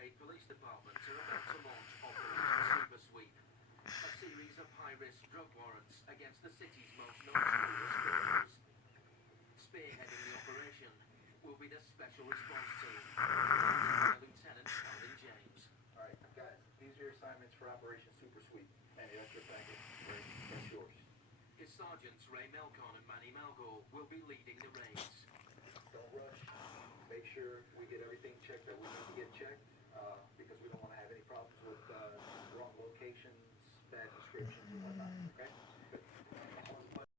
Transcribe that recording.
Cascade Police Department are about to launch Operation Super Sweep, a series of high-risk drug warrants against the city's most notorious criminals. Spearheading the operation will be the Special Response Team, commanded by Lieutenant Calvin James. All right, guys, these are your assignments for Operation Super Sweep. Manny, that's your packet. That's yours. His sergeants Ray Melcon and Manny Malgore will be leading the raids. Don't rush. Make sure we get everything checked that we need to get checked, because we don't want to have any problems with wrong locations, bad descriptions, and whatnot, okay?